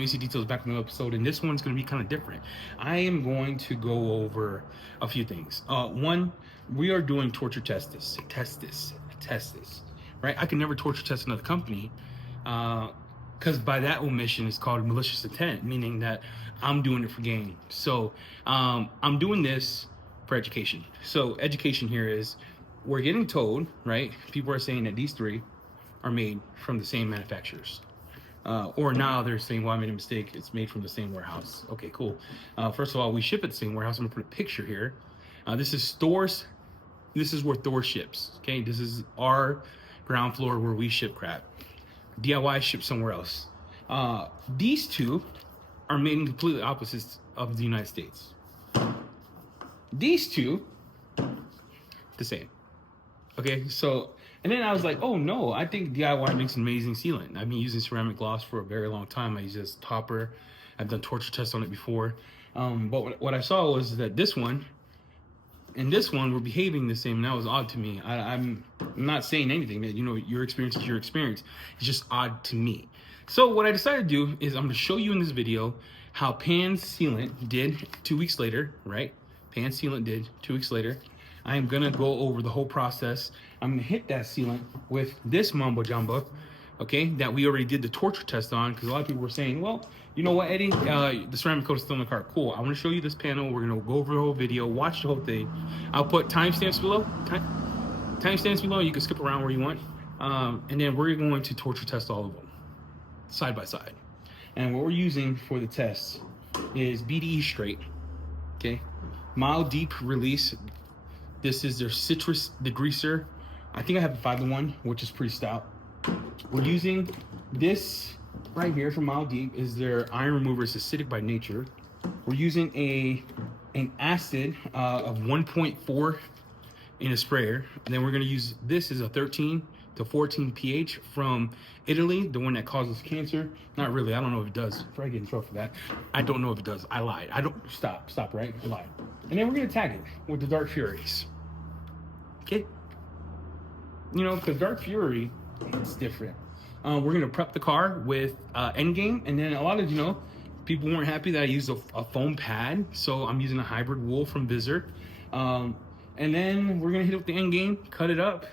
easy details back in the episode, and this one's going to be kind of different. I am going to go over a few things. One, we are doing torture test this, right? I can never torture test another company, because by that omission it's called malicious intent, meaning that I'm doing it for gain. So I'm doing this for education. So education here is we're getting told, right? People are saying that these three are made from the same manufacturers. Or now they're saying, well, I made a mistake. It's made from the same warehouse. Okay, cool. First of all, we ship at the same warehouse. I'm gonna put a picture here. This is Thor's. This is where Thor ships. Okay, this is our ground floor where we ship crap. DIY ships somewhere else. These two are made in completely opposites of the United States. These two, the same. Okay, so, and then I was like, oh no, I think DIY makes an amazing sealant. I've been using ceramic gloss for a very long time. I use it as a topper. I've done torture tests on it before. But what I saw was that this one and this one were behaving the same, and that was odd to me. I'm not saying anything, that, you know, your experience is your experience. It's just odd to me. So what I decided to do is I'm gonna show you in this video how Pan Sealant did 2 weeks later, right? Pan Sealant did 2 weeks later. I am gonna go over the whole process. I'm gonna hit that sealant with this mumbo jumbo, okay, that we already did the torture test on, because a lot of people were saying, well, you know what, Eddie, the ceramic coat is still in the car. Cool, I wanna show you this panel. We're gonna go over the whole video, watch the whole thing. I'll put timestamps below. Timestamps below, you can skip around where you want. And then we're going to torture test all of them, side by side. And what we're using for the test is BDE straight, okay? Mild deep release. This is their citrus degreaser. I think I have a 5-in-1, which is pretty stout. We're using this right here from Mild Deep is their iron remover. It's acidic by nature. We're using an acid of 1.4 in a sprayer. And then we're gonna use, this is a 13 to 14 pH from Italy, the one that causes cancer. Not really, I don't know if it does. Probably get in trouble for that. I don't know if it does. I lied. I don't, stop, right? I lied. And then we're gonna tag it with the Dark Furies. Okay, you know, because Dark Fury, it's different. We're gonna prep the car with Endgame, and then a lot of, you know, people weren't happy that I used a foam pad, so I'm using a hybrid wool from Zvizzer. And then we're gonna hit it with the Endgame, cut it up,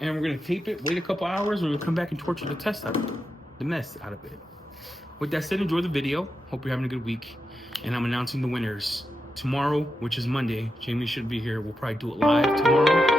and we're gonna tape it, wait a couple hours, and we're gonna come back and torture the test out of it, the mess out of it. With that said, enjoy the video. Hope you're having a good week, and I'm announcing the winners tomorrow, which is Monday. Jamie should be here. We'll probably do it live tomorrow.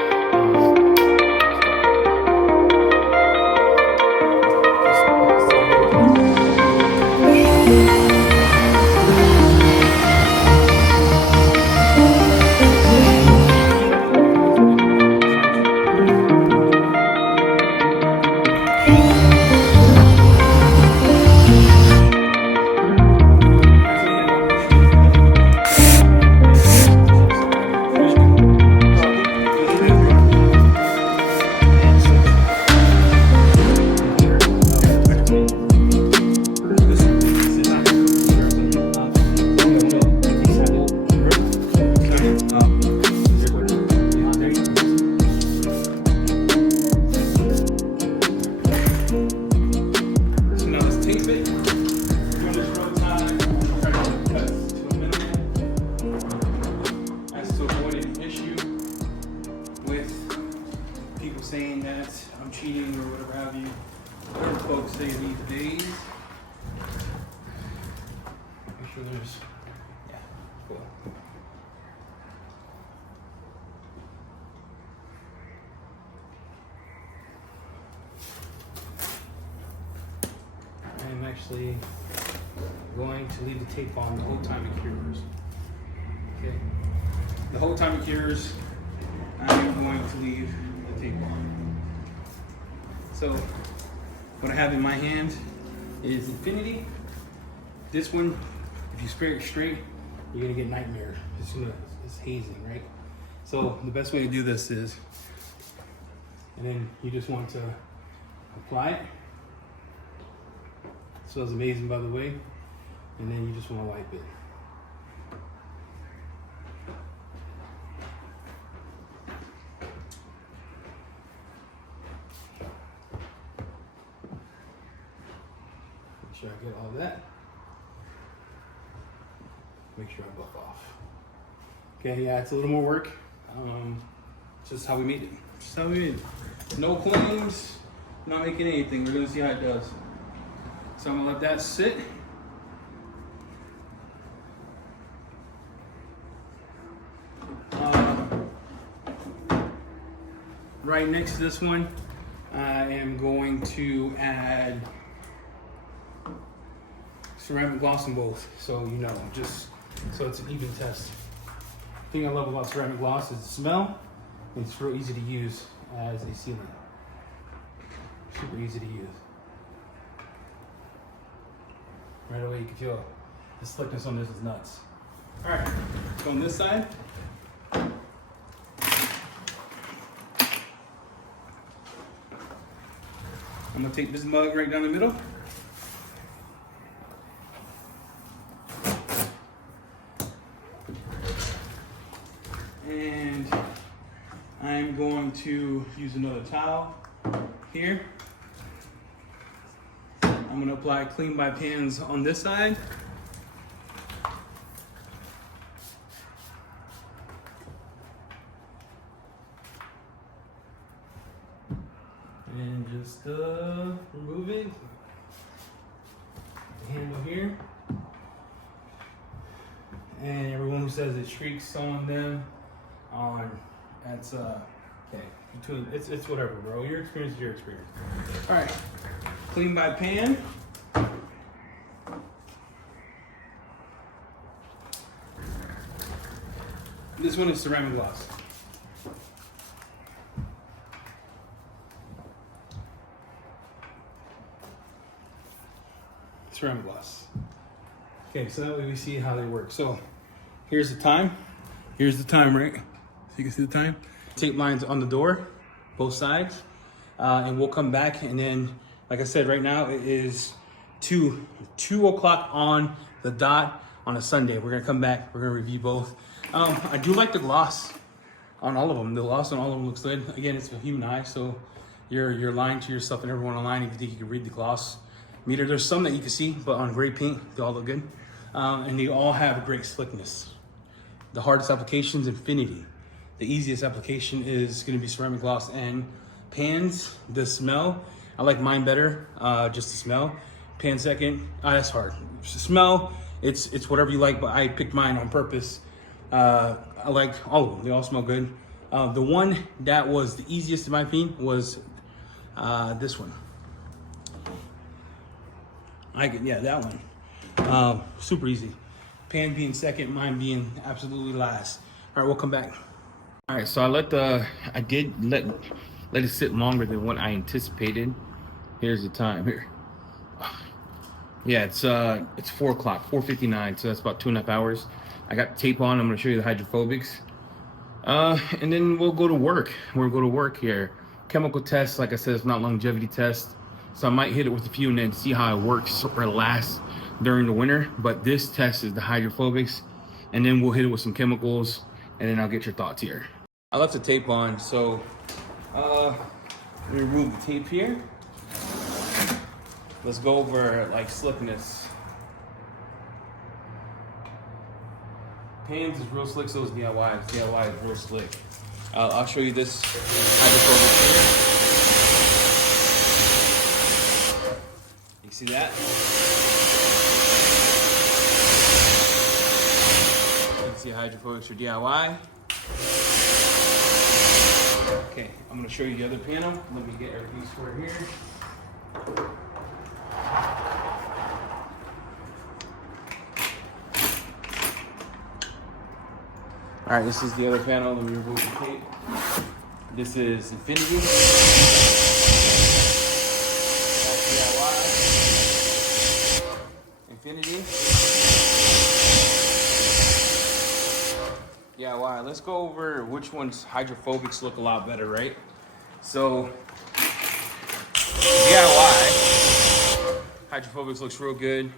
Saying that I'm cheating or whatever have you. Whatever folks say these days. Make sure there's, yeah, cool. I'm actually going to leave the tape on the whole time it cures. Okay. The whole time it cures, I'm going to leave the tape on. So what I have in my hand is Infinity. This one, if you spray it straight, you're gonna get nightmare. It's hazing, right? So the best way to do this is, and then you just want to apply it. It smells amazing, by the way. And then you just want to wipe it. Make sure I get all that. Make sure I buff off. Okay, yeah, it's a little more work. It's just how we made it. Just how we made it. No claims, not making anything. We're gonna see how it does. So I'm gonna let that sit. Right next to this one, I am going to add ceramic gloss in both, so you know, just so it's an even test. The thing I love about ceramic gloss is the smell. It's real easy to use as a sealant. Super easy to use. Right away you can feel the slickness on this is nuts. All right, so on this side, I'm gonna take this mug right down the middle. And I'm going to use another towel here. I'm gonna apply clean by pans on this side. And just remove it. The handle here. And everyone who says it streaks on them, that's okay. Between it's whatever, bro. Your experience is your experience. All right, clean by pan. This one is ceramic gloss. Ceramic gloss. Okay, so that way we see how they work. So here's the time. Here's the time, right? So you can see the time. Tape lines on the door, both sides, and we'll come back. And then, like I said, right now it is 2 o'clock on the dot on a Sunday. We're gonna come back. We're gonna review both. I do like the gloss on all of them. The gloss on all of them looks good. Again, it's a human eye, so you're lying to yourself and everyone online if you think you can read the gloss meter. There's some that you can see, but on gray paint, they all look good. And they all have great slickness. The hardest application is Infinity. The easiest application is gonna be ceramic gloss and pans. The smell, I like mine better, just the smell. Pan second, that's hard. Smell, it's whatever you like, but I picked mine on purpose. I like all of them, they all smell good. The one that was the easiest in my opinion was this one. Yeah, that one. Super easy. Pan being second, mine being absolutely last. All right, we'll come back. All right, so I did let it sit longer than what I anticipated. Here's the time here. Yeah, it's 4 o'clock, 4:59, so that's about 2.5 hours. I got tape on. I'm gonna show you the hydrophobics. And then we'll go to work. We'll go to work here. Chemical test, like I said, it's not longevity test. So I might hit it with a few and then see how it works or lasts during the winter. But this test is the hydrophobics. And then we'll hit it with some chemicals and then I'll get your thoughts here. I left the tape on, so remove the tape here. Let's go over like slickness. Pans is real slick, so is DIY. DIY is real slick. I'll show you this hydrophobic here. You see that? You can see hydrophobics for DIY. Okay, I'm gonna show you the other panel. Let me get everything square here. All right, this is the other panel. Let me remove the tape. This is Infinity. That's DIY. Infinity. DIY. Let's go over which one's hydrophobics look a lot better, right? So, DIY. Hydrophobics looks real good.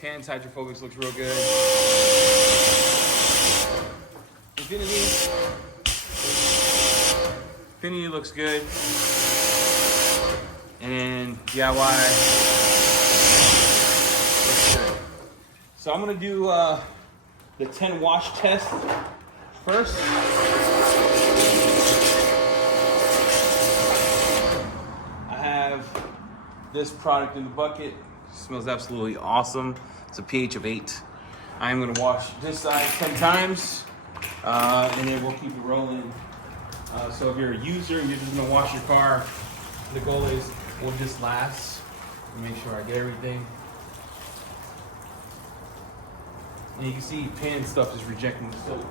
Pans hydrophobics looks real good. Infinity looks good. And DIY So I'm gonna do the 10 wash test first. I have this product in the bucket. It smells absolutely awesome. It's a pH of 8. I'm gonna wash this side 10 times, and then we'll keep it rolling. So if you're a user and you're just gonna wash your car, the goal is, will this last? Make sure I get everything. And you can see pan stuff is rejecting the soap.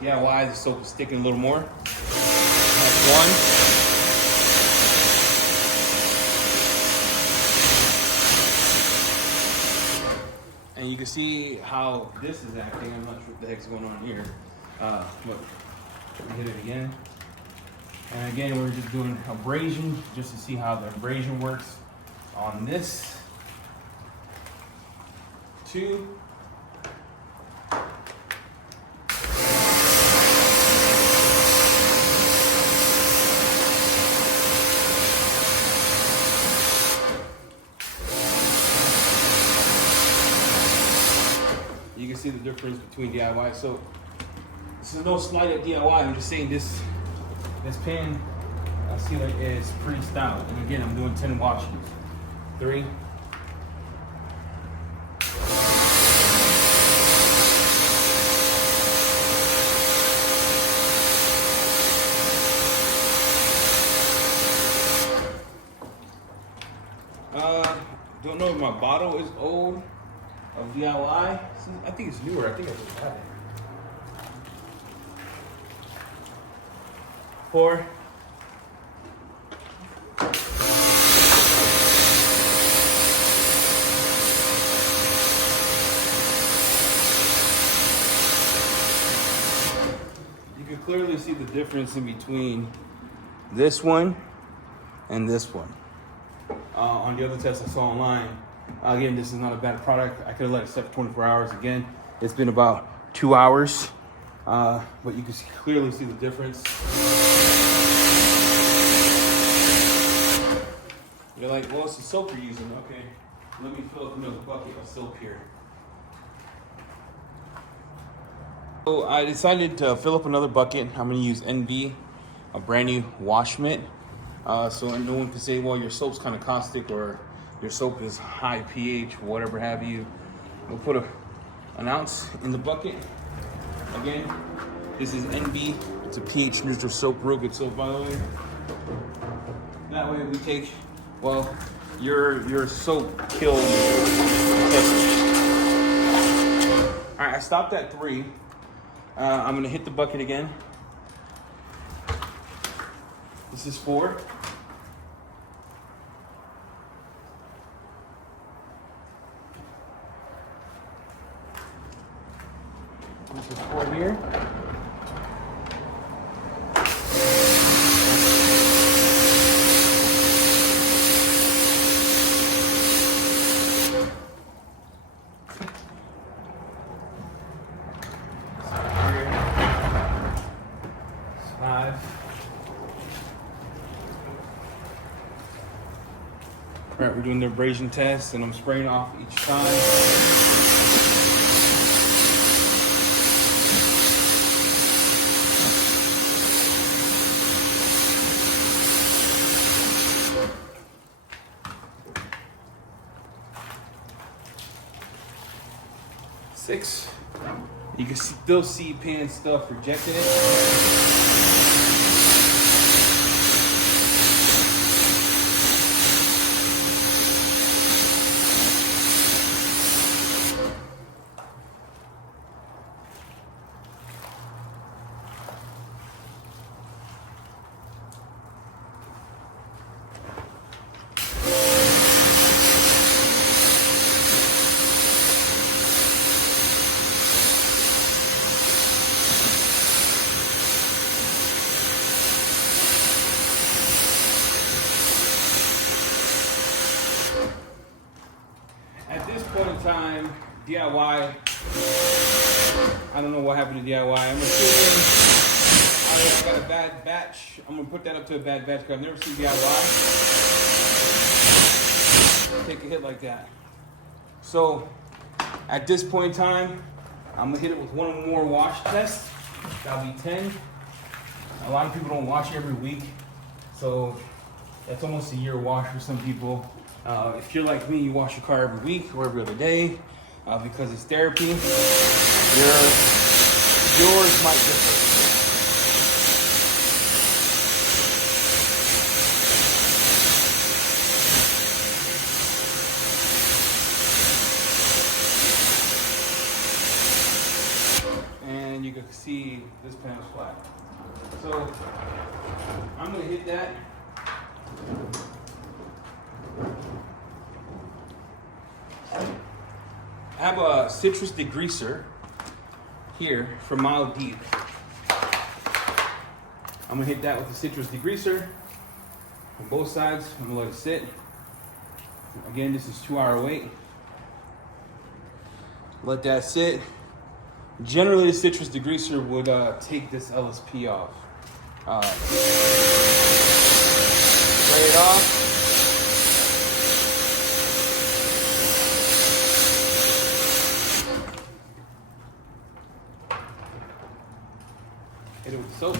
DIY, the soap is sticking a little more. That's one. And you can see how this is acting. I'm not sure what the heck's going on here. But hit it again. And again, we're just doing abrasion just to see how the abrasion works on this. 2. You can see the difference between DIY. So this is no slight at DIY. I'm just saying this pan sealer is pretty stout. And again, I'm doing 10 washes. 3. Don't know if my bottle is old of DIY. I think it's newer. I think I just had it. 4. You can clearly see the difference in between this one and this one. On the other test I saw online, again, this is not a bad product. I could have let it set for 24 hours. Again, it's been about 2 hours, but you can clearly see the difference. You're like, well, it's the soap you're using. Okay, let me fill up another bucket of soap here. So I decided to fill up another bucket. I'm going to use NV, a brand new wash mitt. So no one can say, well, your soap's kind of caustic or your soap is high pH, whatever have you. We'll put an ounce in the bucket. Again, this is NB. It's a pH neutral soap, real good soap, by the way. That way we take, well, your soap kills. All right, I stopped at 3. I'm gonna hit the bucket again. This is 4. This is 4 here. It's 5. All right, we're doing the abrasion test, and I'm spraying off each time. Six. You can still see pan stuff rejecting it. At this point in time, DIY, I don't know what happened to DIY. I'm assuming I got a bad batch. I'm gonna put that up to a bad batch because I've never seen DIY take a hit like that. So At this point in time, I'm gonna hit it with one more wash test. That'll be 10. A lot of people don't wash every week, so that's almost a year wash for some people. If you're like me, you wash your car every week or every other day because it's therapy. Yours might differ. And you can see this panel's flat. So I'm gonna hit that. I have a citrus degreaser here for Mild Deep. I'm gonna hit that with the citrus degreaser on both sides. I'm gonna let it sit. Again, this is 2-hour wait. Let that sit. Generally, the citrus degreaser would take this LSP off. Spray it off. Hit it with soap.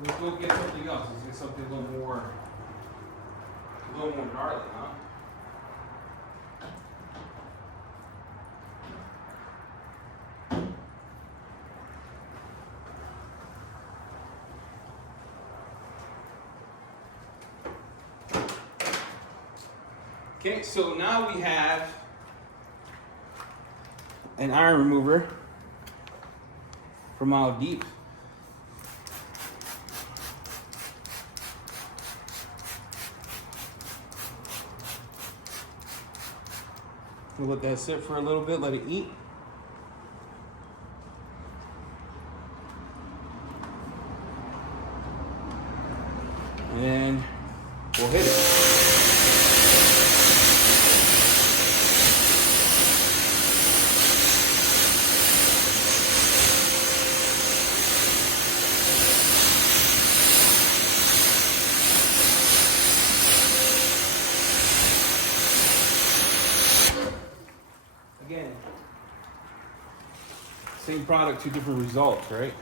Let's go get something else. Let's get something a little more gnarly, huh? Okay, so now we have an iron remover from Mild Deep. We'll let that sit for a little bit, let it eat. And then we'll hit it. Again, same product, two different results, right?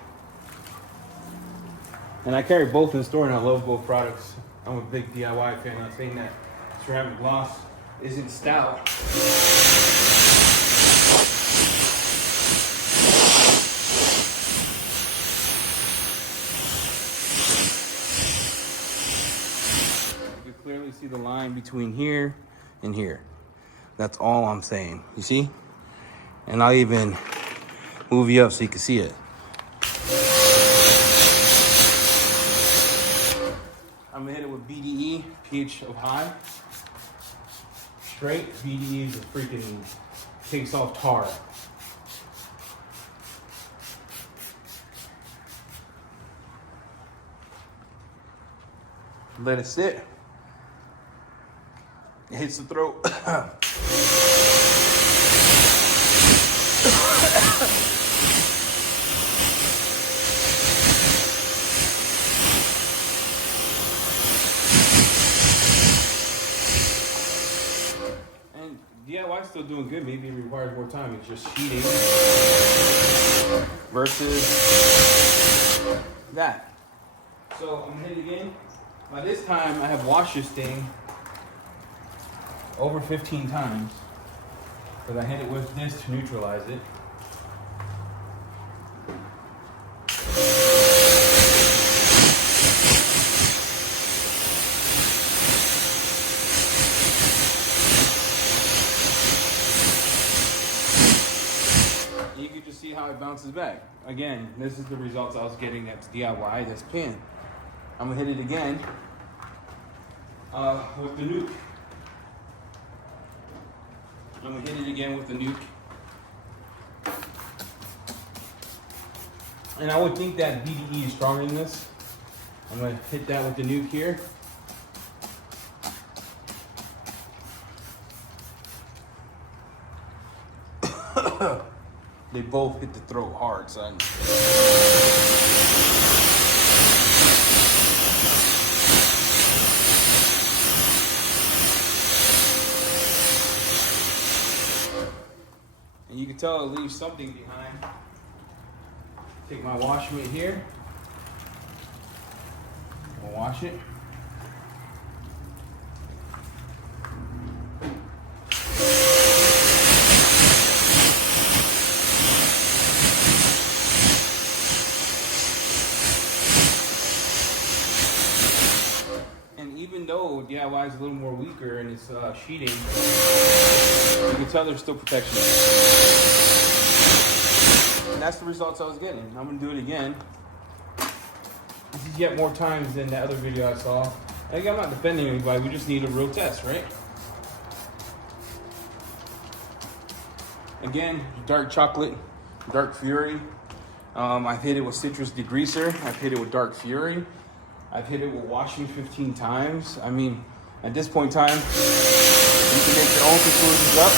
And I carry both in the store and I love both products. I'm a big DIY fan. I'm saying that ceramic gloss isn't stout. You can clearly see the line between here and here. That's all I'm saying. You see? And I'll even move you up so you can see it. I'm gonna hit it with BDE, pH of high. Straight, BDE is a freaking takes off tar. Let it sit. It hits the throat. And DIY's still doing good. Maybe it requires more time. It's just sheeting versus that. So I'm gonna hit it again. By this time, I have washed this thing over 15 times because I hit it with this to neutralize it. You can just see how it bounces back. Again, this is the results I was getting at DIY, this pin. I'm gonna hit it again with the nuke. I'm gonna hit it again with the nuke. And I would think that BDE is stronger than this. I'm gonna hit that with the nuke here. They both hit the throat hard, son. And you can tell it leaves something behind. Take my wash mitt here. I'll wash it. And even though DIY is a little more weaker in its sheeting, you can tell there's still protection. And that's the results I was getting. I'm gonna do it again. This is yet more times than the other video I saw. Again, I'm not defending anybody, we just need a real test, right? Again, dark chocolate, dark fury. I've hit it with citrus degreaser. I've hit it with dark fury. I've hit it with wash me 15 times. I mean, at this point in time, you can make your own conclusions up.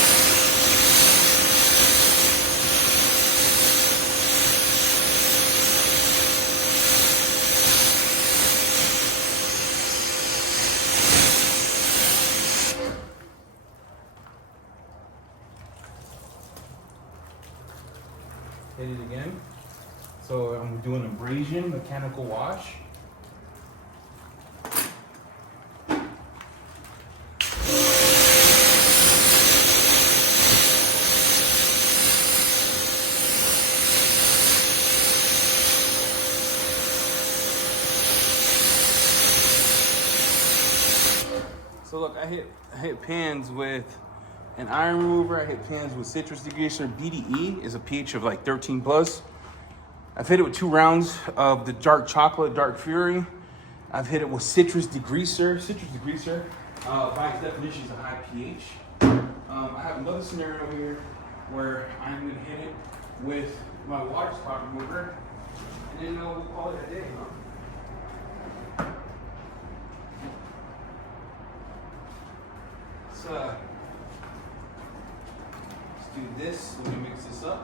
Hit it again. So I'm doing abrasion, mechanical wash. So look, I hit pans with an iron remover. I hit pans with citrus degreaser. BDE is a pH of like 13 plus. I've hit it with 2 rounds of the dark chocolate, dark fury. I've hit it with citrus degreaser. Citrus degreaser, by its definition, is a high pH. I have another scenario here where I'm gonna hit it with my water spot remover, and then we'll call it a day, huh? Let's do this. Let me mix this up.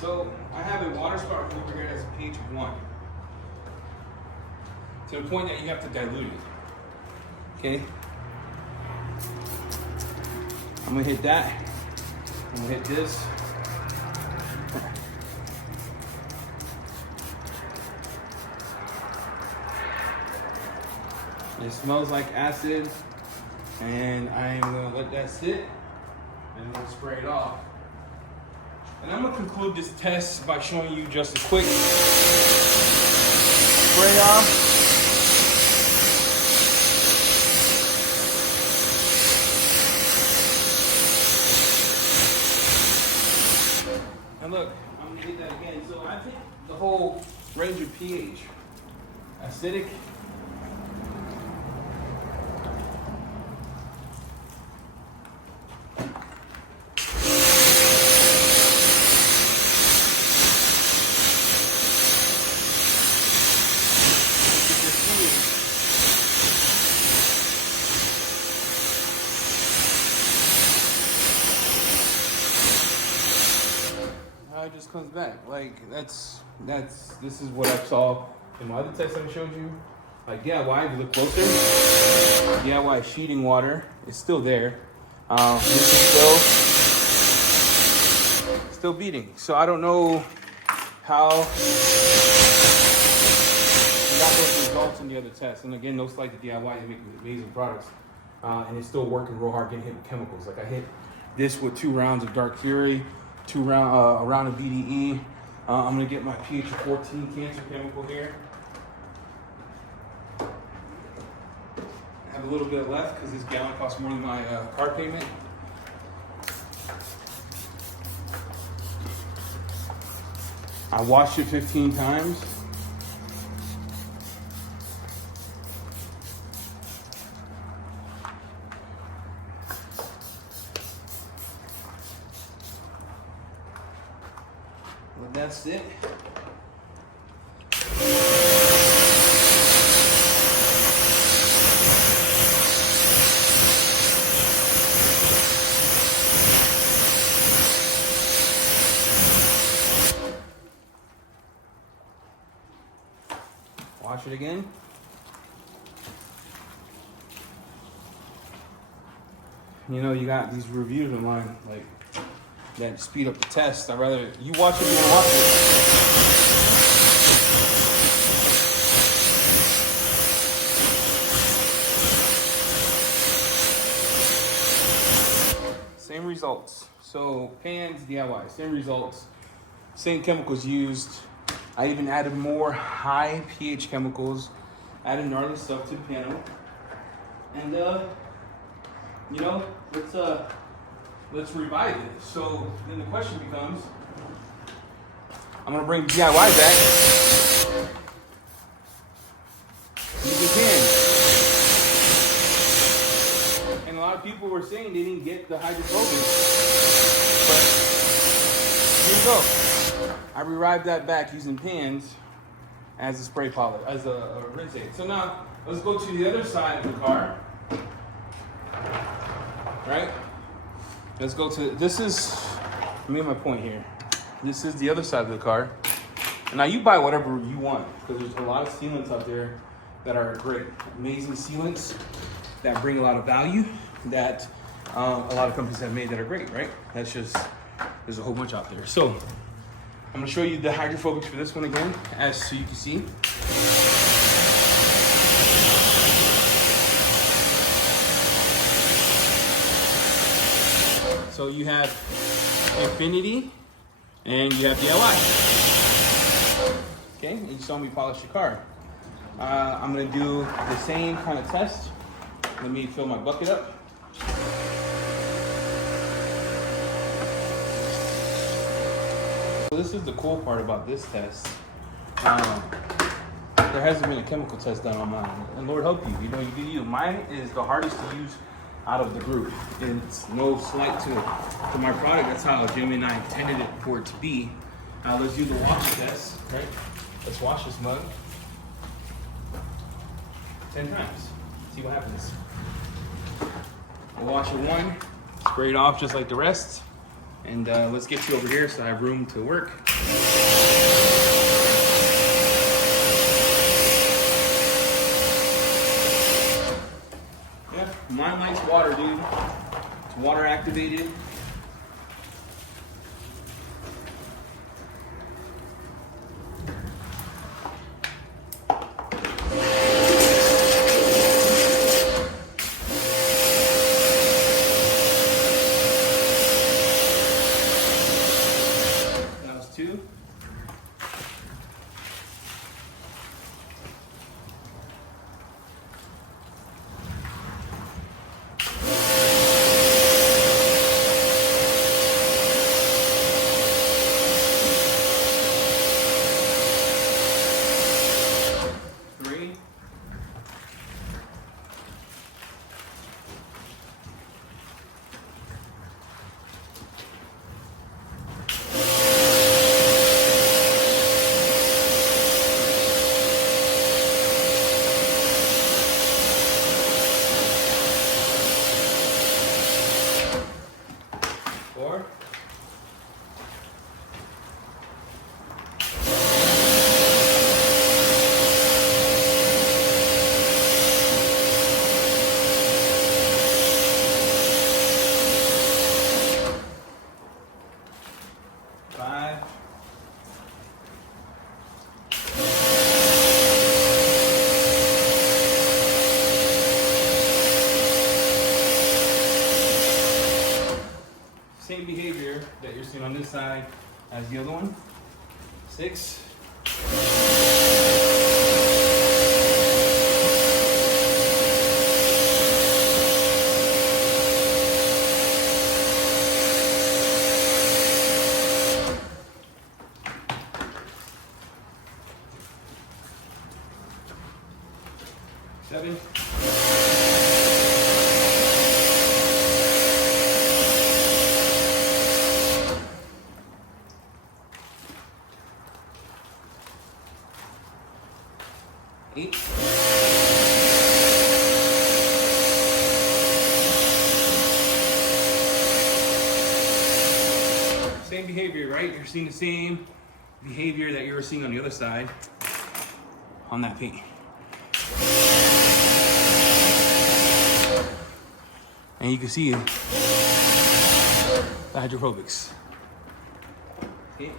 So I have a water spout over here that's a pH of 1. To the point that you have to dilute it. Okay? I'm gonna hit that. I'm gonna hit this. It smells like acid, and I'm gonna let that sit, and we'll spray it off. And I'm gonna conclude this test by showing you just a quick spray off. And look, I'm gonna hit that again. So I've hit the whole range of pH. Acidic, it just comes back. Like this is what I saw in my other test I showed you. Like DIY, if you look closer, DIY sheeting water is still there. This is still beating. So I don't know how we got those results in the other tests. And again, those like the DIY, they make amazing products. And it's still working real hard, getting hit with chemicals. Like I hit this with 2 rounds of Dark Fury, a round of BDE. I'm gonna get my pH of 14 cancer chemical here. a little bit left because this gallon costs more than my car payment. I washed it 15 times. Well, that's it. Wash it again. You know, you got these reviews online, like, that speed up the test. I'd rather you watch it if you want to watch it. Same results. So pans, DIY, same results. Same chemicals used. I even added more high pH chemicals, added gnarly stuff to the piano. And you know, let's revive it. So then the question becomes, I'm gonna bring DIY back. Use again. And a lot of people were saying they didn't get the hydrophobic. But here we go. I revived that back using pans as a spray polish, as a rinse aid. So now let's go to the other side of the car. Right? Let's go to, this is, let me get my point here. This is the other side of the car. And now you buy whatever you want, because there's a lot of sealants out there that are great. Amazing sealants that bring a lot of value that a lot of companies have made that are great, right? That's just, there's a whole bunch out there. So I'm gonna show you the hydrophobics for this one again, as so you can see. So you have Infinity and you have DIY. Okay, and you saw me polish your car. I'm gonna do the same kind of test. Let me fill my bucket up. So this is the cool part about this test. There hasn't been a chemical test done on mine, and Lord help you. You know, mine is the hardest to use out of the group. It's no slight to my product. That's how Jimmy and I intended it for it to be. Let's do the wash test, right? Let's wash this mug 10 times. See what happens. We'll wash it one, spray it off just like the rest. And let's get you over here so I have room to work. Yeah, mine likes water, dude. It's water activated. Two. Three. Four. Five. Same behavior that you're seeing on this side as the other one. 6. behavior, right? You're seeing the same behavior that you were seeing on the other side on that paint. And you can see the hydrophobics. Okay.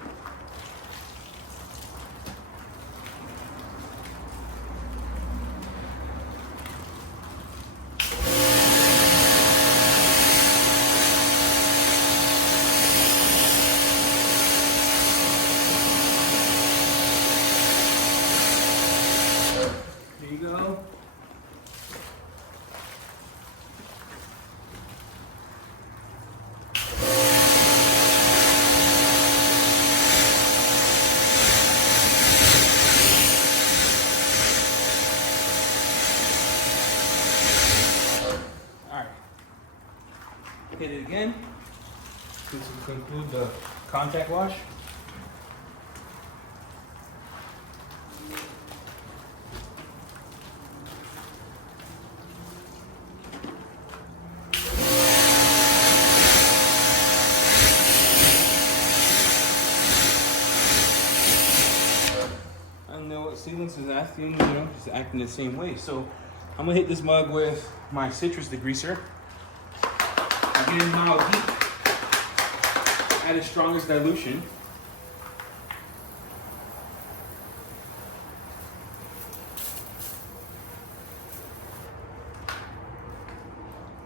There you go. Hit it again. This will conclude the contact wash. I know what sealants is asking, just acting the same way. So I'm gonna hit this mug with my citrus degreaser. Again, now deep at its strongest dilution.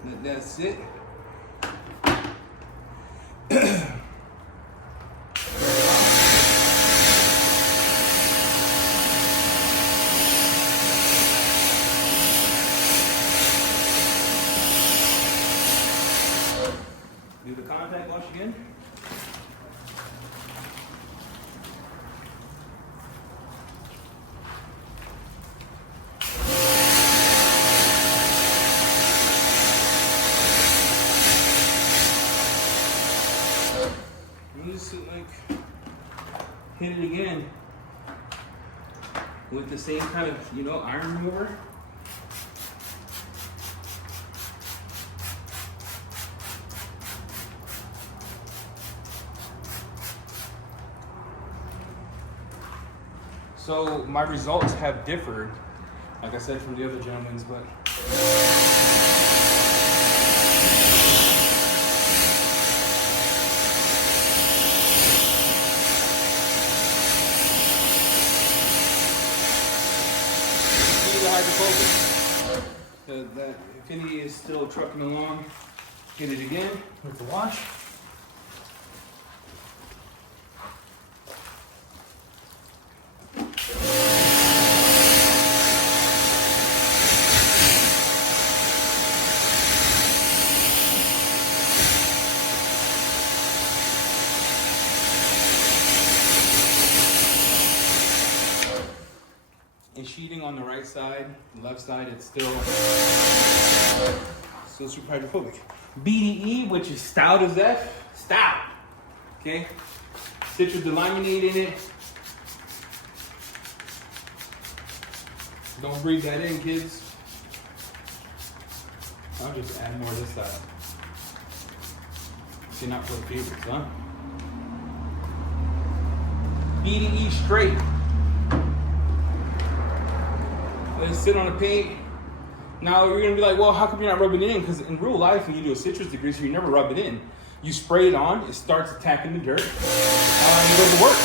Let that sit. Do the contact wash again. And just like hit it again with the same kind of, iron remover. So my results have differed, like I said, from the other gentlemen's, but see the hydrophobic. That Infinity is still trucking along. Hit it again with the wash. And sheeting on the right side, the left side, it's still super hydrophobic. BDE, which is stout as F, stout. Okay, citrus delaminate in it. Don't breathe that in, kids. I'll just add more of this side. See, not for the favorites, huh? BDE straight. Let it sit on the paint. Now you're gonna be like, well, how come you're not rubbing it in? Because in real life, when you do a citrus degreaser, you never rub it in. You spray it on, it starts attacking the dirt, and it goes to work.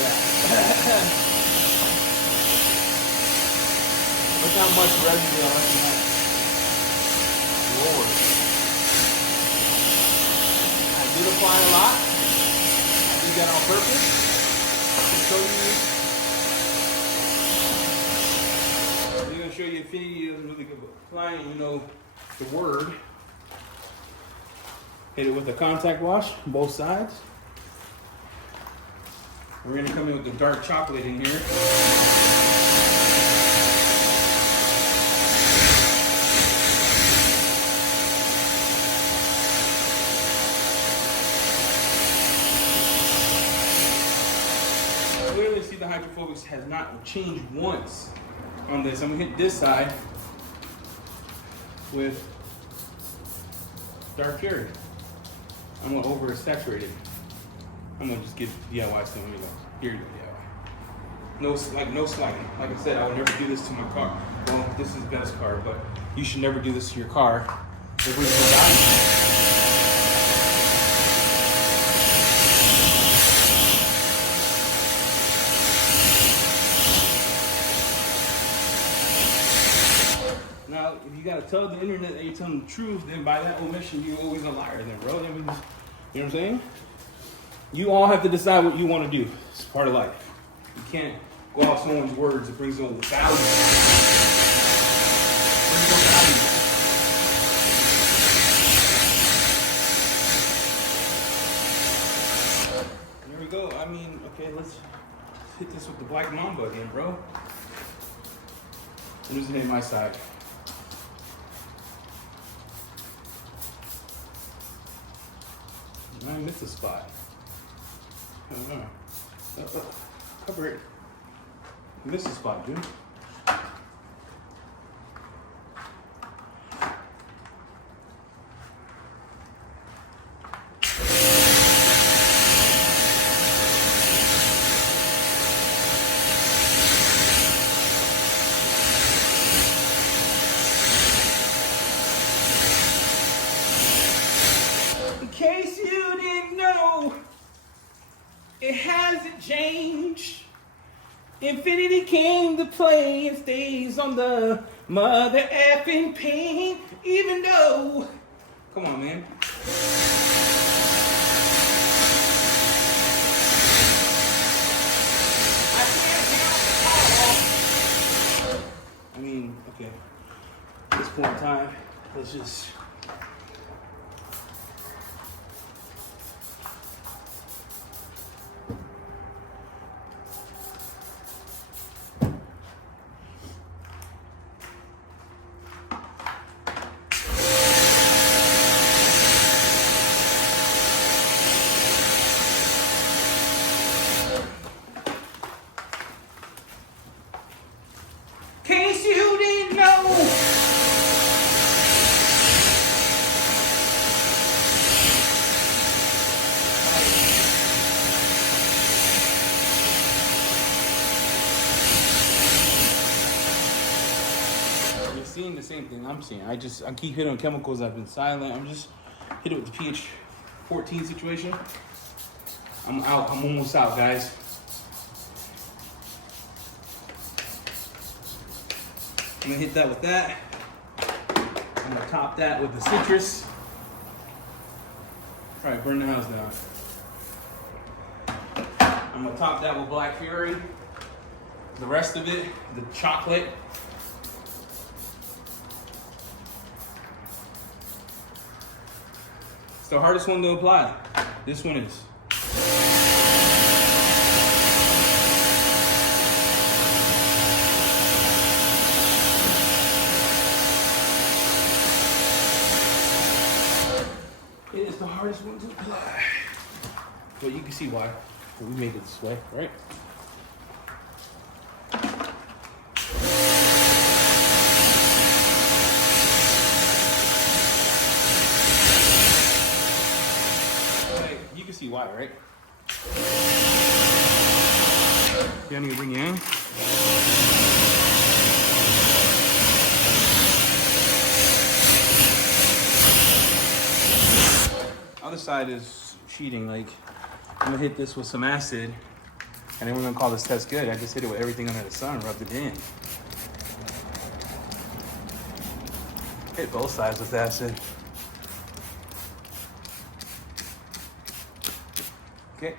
Yeah. Look how much residue on that. Lord. I did apply a lot. I did that on purpose. Show you. I'm going to show you Infinity is really good at applying, the word. Hit it with a contact wash on both sides. We're going to come in with the dark chocolate in here. Clearly see the hydrophobics has not changed once on this. I'm gonna hit this side with dark fury. I'm gonna oversaturate it. I'm gonna just get DIY stuff. Here you go. Here you go, DIY. No sliding. Like I said, I would never do this to my car. Well, this is Ben's car, but you should never do this to your car. Everybody's gonna die. Now, if you gotta tell the internet that you're telling the truth, then by that omission, you're always a liar then, bro. I mean, you know what I'm saying? You all have to decide what you want to do. It's part of life. You can't go off someone's words. It brings no value. Brings no value. There we go. I mean, okay, let's hit this with the Black Mamba again, bro. I'm just hitting my side. I missed a spot. I don't know. Cover it. Missed a spot, dude. In case you didn't know, it hasn't changed. Infinity came to play and stays on the mother effing paint, even though. Come on, man. I can't count the call. I mean, okay. At this point in time, let's just. Case you didn't know. You're seeing the same thing I'm seeing. I keep hitting on chemicals. I've been silent. I'm just hit it with the pH 14 situation. I'm out. I'm almost out, guys. I'm gonna hit that with that. I'm gonna top that with the citrus. Probably burn the house down. I'm gonna top that with Black Fury. The rest of it, the chocolate. It's the hardest one to apply. This one is. It is the hardest one to apply. But you can see why. We made it this way, right? You can see why, right? You need to bring you in. Other side is cheating. Like, I'm gonna hit this with some acid, and then we're gonna call this test good. I just hit it with everything under the sun, rubbed it in. Hit both sides with acid. Okay.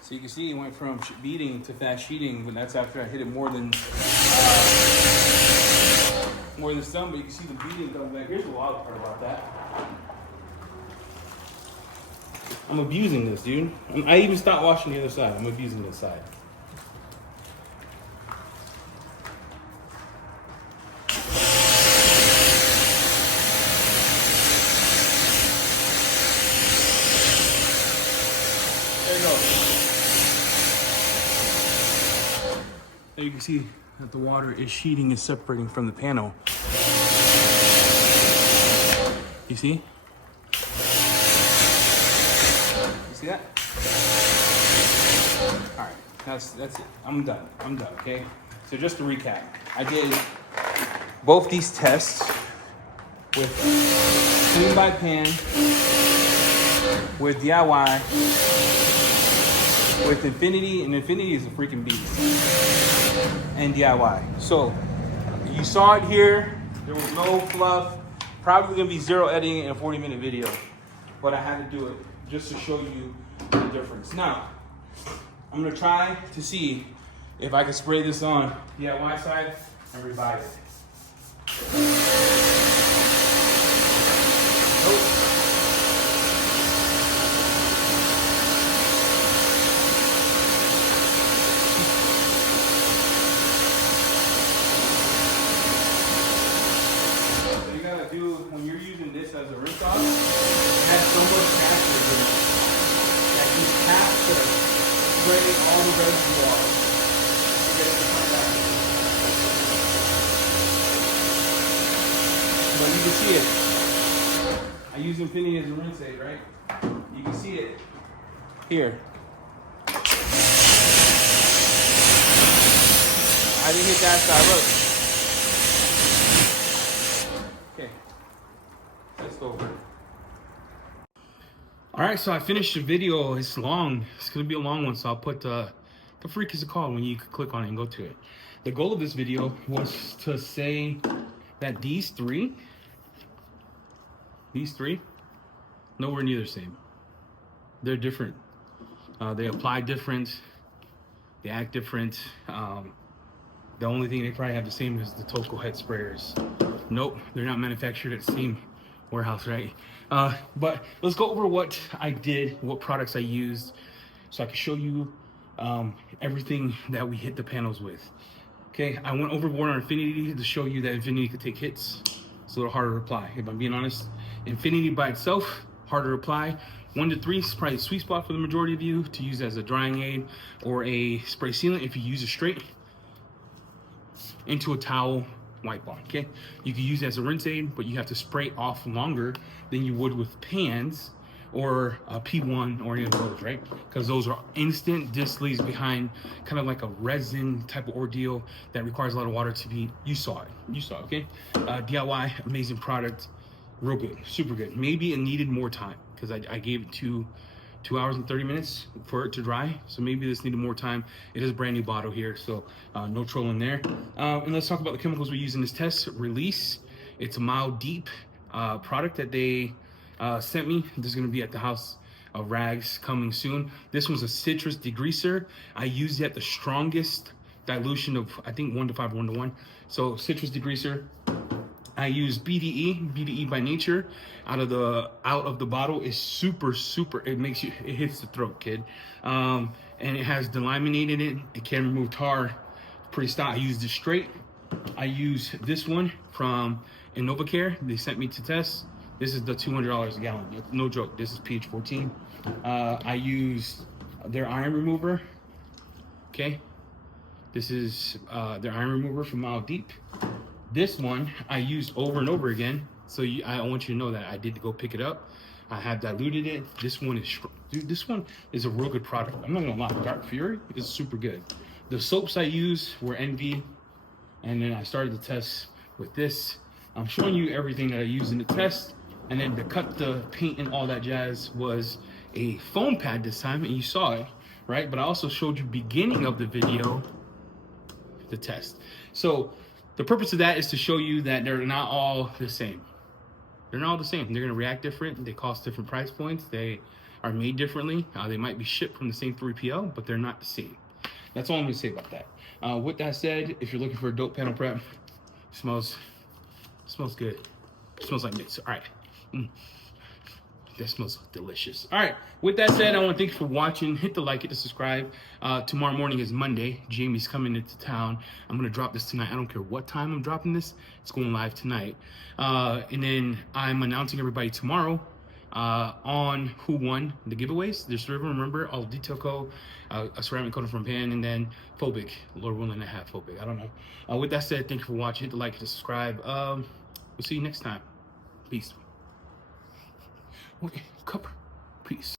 So you can see it went from beating to fast sheeting, but that's after I hit it more than some, but you can see the beating coming back. Here's the wild part about that. I'm abusing this, dude. I even stopped washing the other side. I'm abusing this side. you go. There you can see that the water is sheeting and separating from the panel. You see? You see that? All right, that's it. I'm done, okay? So just to recap, I did both these tests with clean by pan, with DIY, with Infinity, and Infinity is a freaking beast, and DIY. So you saw it here, there was no fluff, probably gonna be zero editing in a 40-minute video, but I had to do it just to show you the difference. Now, I'm gonna try to see if I can spray this on DIY side and revive it. Nope. So you gotta do, when you're using this as a rinse off, it has so much capture in it that you have to spray all the reservoir to get it to come out. But you can see it. I use Infinity as a rinse aid, right? You can see it here. I didn't hit that side, look. Okay, let's go over it. All right, so I finished the video. It's long. It's gonna be a long one, so I'll put the freak is a call when you click on it and go to it. The goal of this video was to say that these three, nowhere near the same. They're different. They apply different. They act different. The only thing they probably have the same is the Tosco head sprayers. Nope, they're not manufactured at the same warehouse, right? But let's go over what I did, what products I used, so I can show you everything that we hit the panels with. Okay, I went overboard on Infinity to show you that Infinity could take hits. It's a little harder to apply, if I'm being honest. Infinity by itself, harder to apply. 1 to 3 is probably a sweet spot for the majority of you to use as a drying aid or a spray sealant if you use it straight into a towel wipe on, okay? You can use it as a rinse aid, but you have to spray off longer than you would with pans or a P1 or any of those, right? Because those are instant. This leaves behind kind of like a resin type of ordeal that requires a lot of water to be, you saw it, okay? DIY, amazing product, real good, super good. Maybe it needed more time because I gave it 2 hours and 30 minutes for it to dry. So maybe this needed more time. It is a brand new bottle here, so no trolling there. And let's talk about the chemicals we use in this test. Release, it's a mild deep product that they sent me. This is gonna be at the house of Rags coming soon. This one's a citrus degreaser. I used it at the strongest dilution of, I think 1 to 5, 1 to 1. So citrus degreaser. I use BDE by nature. Out of the bottle is super, it hits the throat, kid. And it has delaminate in it. It can remove tar, pretty stout. I used it straight. I use this one from InnovaCare. They sent me to test. This is the $200 a gallon. No joke, this is pH 14. I used their iron remover, okay? This is their iron remover from Mild Deep. This one I used over and over again, so I want you to know that I did go pick it up. I have diluted it. This one is, dude, this one is a real good product. I'm not gonna lie, Dark Fury is super good. The soaps I use were Envy, and then I started the test with this. I'm showing you everything that I used in the test, and then to cut the paint and all that jazz was a foam pad this time, and you saw it, right? But I also showed you beginning of the video, the test. So the purpose of that is to show you that they're not all the same. They're not all the same. They're gonna react different. They cost different price points. They are made differently. They might be shipped from the same 3PL, but they're not the same. That's all I'm gonna say about that. With that said, if you're looking for a dope panel prep, it smells good. It smells like mints. All right. That smells delicious. All right, with that said, I want to thank you for watching. Hit the like, hit the subscribe. Tomorrow morning is Monday. Jamie's coming into town. I'm gonna drop this tonight. I don't care what time I'm dropping this. It's going live tonight. And then I'm announcing everybody tomorrow on who won the giveaways. There's 3 of them. Remember, all detail coat, a ceramic coating from Pan, and then phobic. Lord willing to have phobic. I don't know. With that said, thank you for watching. Hit the like, hit the subscribe. We'll see you next time. Peace. Okay, cover. Peace.